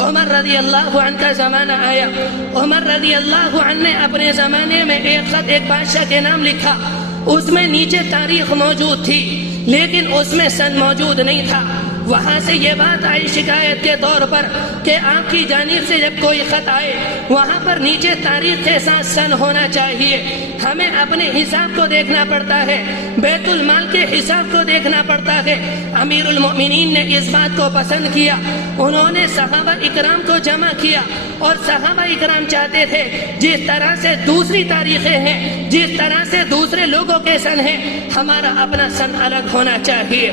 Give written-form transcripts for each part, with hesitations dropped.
عمر رضی اللہ عنہ کا زمانہ آیا. عمر رضی اللہ عنہ نے اپنے زمانے میں ایک خط ایک بادشاہ کے نام لکھا. اس میں نیچے تاریخ موجود تھی لیکن اس میں سن موجود نہیں تھا. وہاں سے یہ بات آئی شکایت کے طور پر کہ آپ کی جانب سے جب کوئی خط آئے وہاں پر نیچے تاریخ کے ساتھ سن ہونا چاہیے. ہمیں اپنے حساب کو دیکھنا پڑتا ہے, بیت المال کے حساب کو دیکھنا پڑتا ہے. امیر المؤمنین نے اس بات کو پسند کیا. انہوں نے صحابہ اکرام کو جمع کیا اور صحابہ اکرام چاہتے تھے جس طرح سے دوسری تاریخیں ہیں, جس طرح سے دوسرے لوگوں کے سن ہیں, ہمارا اپنا سن الگ ہونا چاہیے.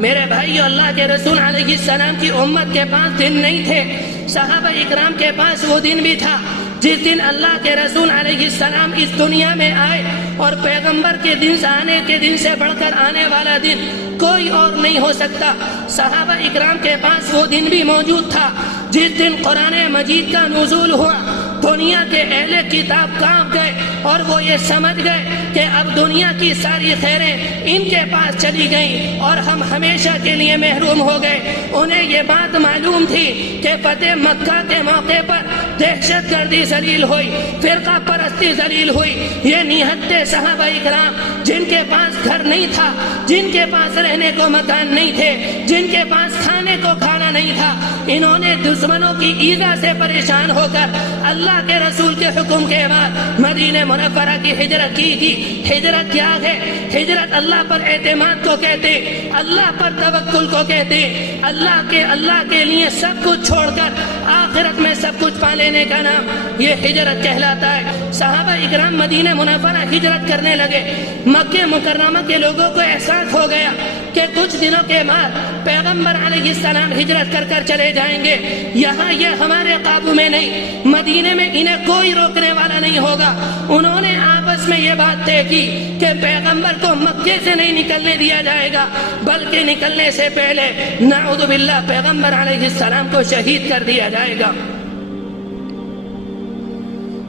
میرے بھائیو, اللہ کے رسول علیہ السلام کی امت کے پاس دن نہیں تھے, صحابہ اکرام کے پاس وہ دن بھی تھا جس دن اللہ کے رسول علیہ السلام اس دنیا میں آئے, اور پیغمبر کے دن سے آنے کے دن سے بڑھ کر آنے والا دن کوئی اور نہیں ہو سکتا. صحابہ اکرام کے پاس وہ دن بھی موجود تھا جس دن قرآن مجید کا نزول ہوا. دنیا کے اہل کتاب کانپ گئے اور وہ یہ سمجھ گئے کہ اب دنیا کی ساری خیریں ان کے پاس چلی گئیں اور ہم ہمیشہ کے لیے محروم ہو گئے. انہیں یہ بات معلوم تھی کہ فتح مکہ کے موقع پر دہشت گردی ذلیل ہوئی, فرقہ پرستی ذلیل ہوئی. یہ نہتے صحابہ اکرام جن کے پاس گھر نہیں تھا, جن کے پاس رہنے کو مکان نہیں تھے, جن کے پاس کھانے کو کھانا نہیں تھا, انہوں نے دشمنوں کی ایذا سے پریشان ہو کر اللہ کے رسول کے حکم کے بعد مدینہ منورہ کی ہجرت کی تھی. ہجرت کیا ہے؟ ہجرت اللہ پر اعتماد کو کہتے, اللہ پر توکل کو کہتے, اللہ کے لیے سب کچھ چھوڑ کر آخرت میں سب کچھ پا لینے کا نام یہ ہجرت کہلاتا ہے. صحابہ اکرام مدینہ منورہ ہجرت کرنے لگے. مکہ مکرمہ کے لوگوں کو احساس ہو گیا کہ کچھ دنوں کے بعد پیغمبر علیہ السلام ہجرت کر کر چلے جائیں گے. یہاں یہ ہمارے قابو میں نہیں, مدینے میں انہیں کوئی روکنے والا نہیں ہوگا. انہوں نے آپس میں یہ بات طے کی کہ پیغمبر کو مکے سے نہیں نکلنے دیا جائے گا, بلکہ نکلنے سے پہلے نعوذ باللہ پیغمبر علیہ السلام کو شہید کر دیا جائے گا.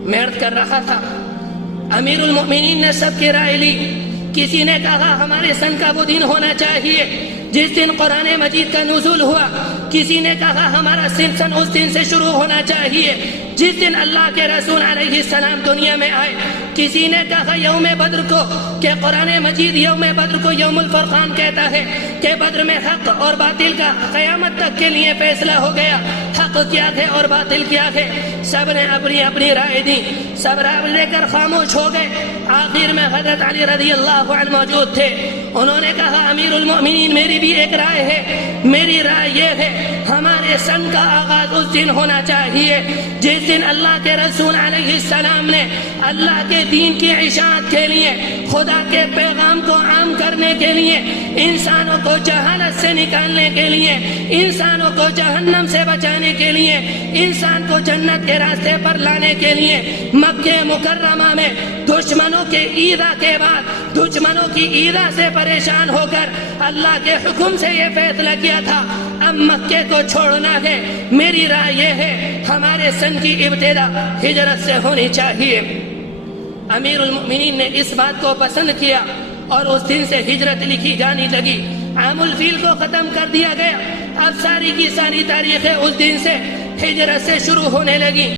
محنت کر رہا تھا. امیر المؤمنین نے سب کی رائے لی. کسی نے کہا ہمارے سن کا وہ دن ہونا چاہیے جس دن قرآن مجید کا نزول ہوا. کسی نے کہا ہمارا سن اس دن سے شروع ہونا چاہیے جس دن اللہ کے رسول علیہ السلام دنیا میں آئے. کسی نے کہا یوم بدر کو, کہ قرآن مجید یوم بدر کو یوم الفرقان کہتا ہے کہ بدر میں حق اور باطل کا قیامت تک کے لیے فیصلہ ہو گیا. حق کیا ہے اور باطل کیا ہے, سب نے اپنی اپنی رائے دی. سب رائے لے کر خاموش ہو گئے. آخر میں حضرت علی رضی اللہ عنہ موجود تھے. انہوں نے کہا امیر المؤمنین میری بھی ایک رائے ہے. میری رائے یہ ہے ہمارے سن کا آغاز اس دن ہونا چاہیے جس دن اللہ کے رسول علیہ السلام نے اللہ کے دین کی اشاعت کے لیے, خدا کے پیغام کو عام کرنے کے لیے, انسانوں کو جہالت سے نکالنے کے لیے, انسانوں کو جہنم سے بچانے کے لیے, انسان کو جنت کے راستے پر لانے کے لیے مکہ مکرمہ میں دشمنوں کے ایذا کے بعد, دشمنوں کی ایذا سے پریشان ہو کر اللہ کے حکم سے یہ فیصلہ کیا تھا اب مکے کو چھوڑنا ہے. میری رائے یہ ہے ہمارے سن کی ابتدا ہجرت سے ہونی چاہیے. امیر المؤمنین نے اس بات کو پسند کیا اور اس دن سے ہجرت لکھی جانے لگی. عام الفیل کو ختم کر دیا گیا. اب ساری کی ساری تاریخیں اس دن سے ہجرت سے شروع ہونے لگی.